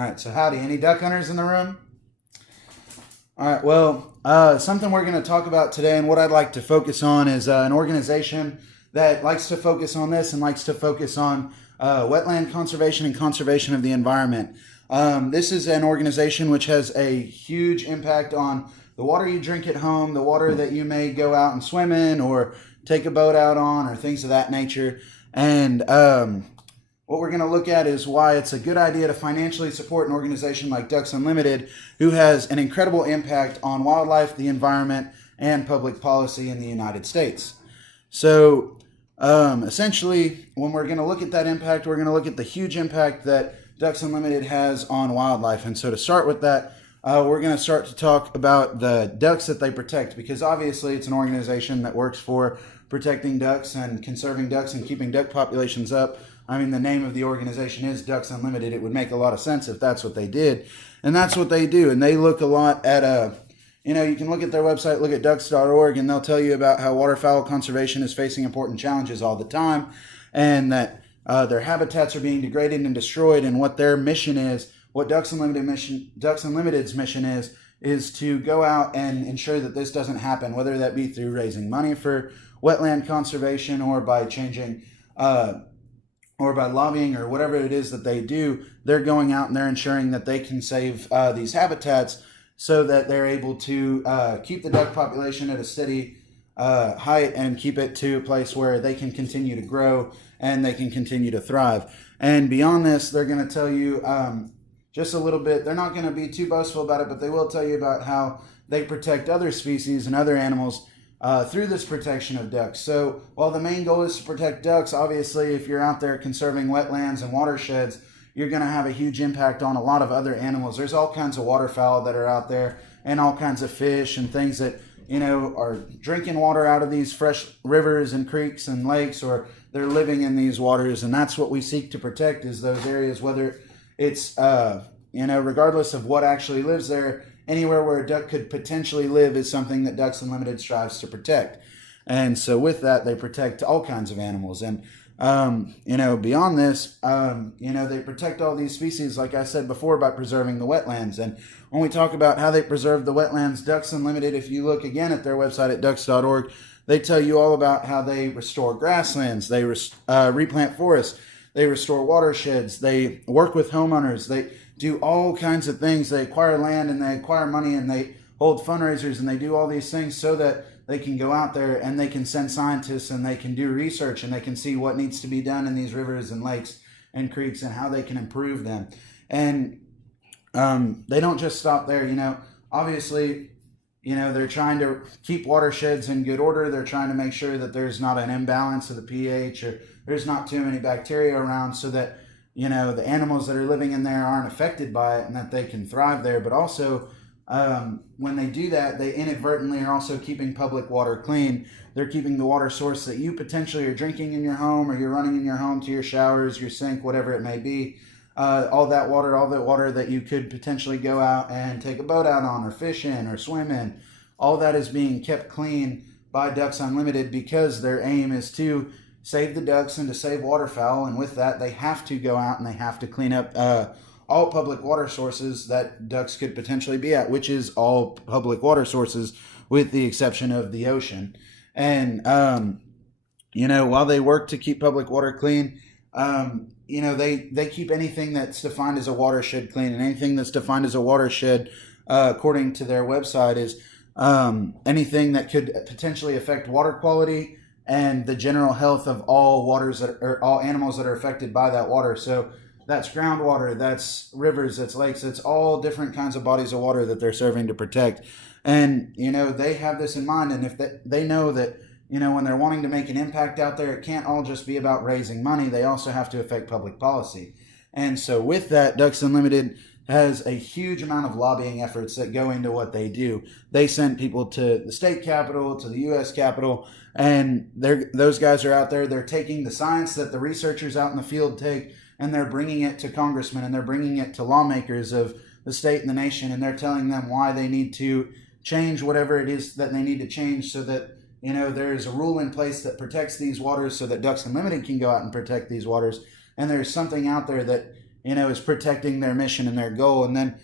All right, so howdy. Any duck hunters in the room? All right, well, something we're going to talk about today and what I'd like to focus on is an organization that likes to focus on this and likes to focus on wetland conservation and conservation of the environment. This is an organization which has a huge impact on the water you drink at home, the water that you may go out and swim in or take a boat out on, or things of that nature. And what we're going to look at is why it's a good idea to financially support an organization like Ducks Unlimited, who has an incredible impact on wildlife, the environment, and public policy in the United States. So essentially, when we're going to look at that impact, we're going to look at the huge impact that Ducks Unlimited has on wildlife. And so to start with that, we're going to start to talk about the ducks that they protect, because obviously it's an organization that works for protecting ducks and conserving ducks and keeping duck populations up. I mean, the name of the organization is Ducks Unlimited. It would make a lot of sense if that's what they did. And that's what they do. And they look a lot at, you can look at their website, look at ducks.org, and they'll tell you about how waterfowl conservation is facing important challenges all the time, and that their habitats are being degraded and destroyed. And what their mission is, what Ducks Unlimited's mission is to go out and ensure that this doesn't happen, whether that be through raising money for wetland conservation or by changing or by lobbying or whatever it is that they do. They're going out and they're ensuring that they can save these habitats so that they're able to keep the duck population at a steady height and keep it to a place where they can continue to grow and they can continue to thrive. And beyond this, they're going to tell you just a little bit. They're not going to be too boastful about it, but they will tell you about how they protect other species and other animals through this protection of ducks. So while the main goal is to protect ducks, obviously if you're out there conserving wetlands and watersheds, you're going to have a huge impact on a lot of other animals. There's all kinds of waterfowl that are out there and all kinds of fish and things that, are drinking water out of these fresh rivers and creeks and lakes, or they're living in these waters. And that's what we seek to protect, is those areas, whether it's, regardless of what actually lives there. Anywhere where a duck could potentially live is something that Ducks Unlimited strives to protect. And so with that, they protect all kinds of animals. And, beyond this, they protect all these species, like I said before, by preserving the wetlands. And when we talk about how they preserve the wetlands, Ducks Unlimited, if you look again at their website at ducks.org, they tell you all about how they restore grasslands, they replant forests, they restore watersheds, they work with homeowners, they do all kinds of things. They acquire land and they acquire money and they hold fundraisers and they do all these things so that they can go out there and they can send scientists and they can do research and they can see what needs to be done in these rivers and lakes and creeks and how they can improve them. And they don't just stop there. Obviously, they're trying to keep watersheds in good order. They're trying to make sure that there's not an imbalance of the pH, or there's not too many bacteria around, so that the animals that are living in there aren't affected by it and that they can thrive there. But also, when they do that, they inadvertently are also keeping public water clean. They're keeping the water source that you potentially are drinking in your home, or you're running in your home to your showers, your sink, whatever it may be. All that water that you could potentially go out and take a boat out on, or fish in, or swim in, all that is being kept clean by Ducks Unlimited, because their aim is to save the ducks and to save waterfowl. And with that, they have to go out and they have to clean up all public water sources that ducks could potentially be at, which is all public water sources with the exception of the ocean. And while they work to keep public water clean, they keep anything that's defined as a watershed clean. And anything that's defined as a watershed, according to their website, is anything that could potentially affect water quality and the general health of all all animals that are affected by that water. So that's groundwater, that's rivers, that's lakes, that's all different kinds of bodies of water that they're serving to protect. And, they have this in mind. And if they know that, when they're wanting to make an impact out there, it can't all just be about raising money. They also have to affect public policy. And so with that, Ducks Unlimited has a huge amount of lobbying efforts that go into what they do. They send people to the state capitol, to the U.S. Capitol, and those guys are out there. They're taking the science that the researchers out in the field take, and they're bringing it to congressmen, and they're bringing it to lawmakers of the state and the nation, and they're telling them why they need to change whatever it is that they need to change, so that there's a rule in place that protects these waters, so that Ducks Unlimited can go out and protect these waters. And there's something out there that is protecting their mission and their goal. And then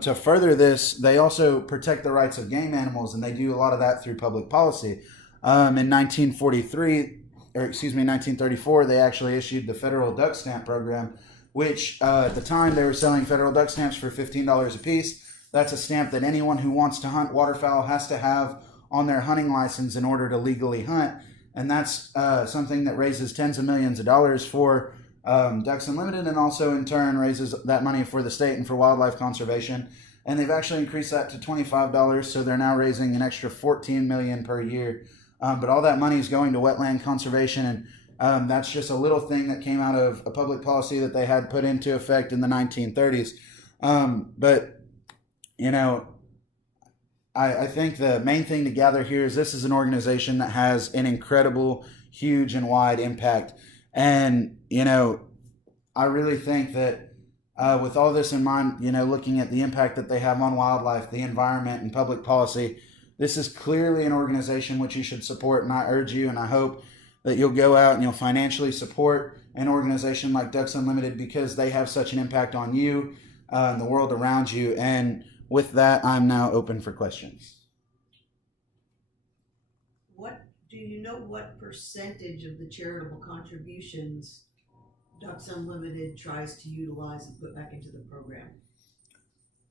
to further this, they also protect the rights of game animals, and they do a lot of that through public policy. In 1934, they actually issued the federal duck stamp program, which at the time they were selling federal duck stamps for $15 a piece. That's a stamp that anyone who wants to hunt waterfowl has to have on their hunting license in order to legally hunt. And that's something that raises tens of millions of dollars for Ducks Unlimited, and also in turn raises that money for the state and for wildlife conservation. And they've actually increased that to $25, so they're now raising an extra $14 million per year. But all that money is going to wetland conservation, and that's just a little thing that came out of a public policy that they had put into effect in the 1930s. But I think the main thing to gather here is this is an organization that has an incredible, huge, and wide impact. And, I really think that with all this in mind, looking at the impact that they have on wildlife, the environment, and public policy, this is clearly an organization which you should support. And I urge you, and I hope that you'll go out and you'll financially support an organization like Ducks Unlimited, because they have such an impact on you and the world around you. And with that, I'm now open for questions. Do you know what percentage of the charitable contributions Ducks Unlimited tries to utilize and put back into the program?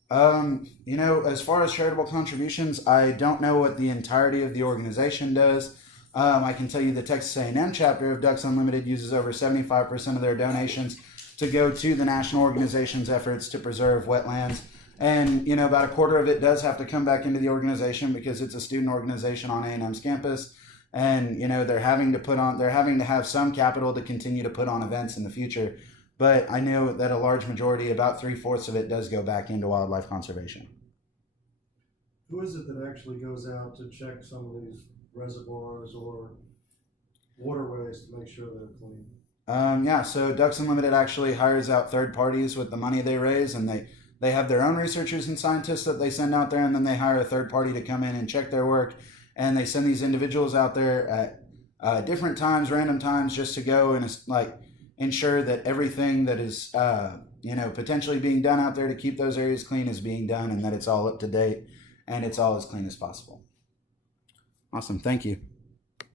As far as charitable contributions, I don't know what the entirety of the organization does. I can tell you the Texas A&M chapter of Ducks Unlimited uses over 75% of their donations to go to the national organization's efforts to preserve wetlands. And, about a quarter of it does have to come back into the organization because it's a student organization on A&M's campus. And, they're having to have some capital to continue to put on events in the future. But I know that a large majority, about 3/4 of it, does go back into wildlife conservation. Who is it that actually goes out to check some of these reservoirs or waterways to make sure they're clean? So Ducks Unlimited actually hires out third parties with the money they raise, and they have their own researchers and scientists that they send out there, and then they hire a third party to come in and check their work. And they send these individuals out there at different times, random times, just to go and ensure that everything that is potentially being done out there to keep those areas clean is being done, and that it's all up to date and it's all as clean as possible. Awesome. Thank you.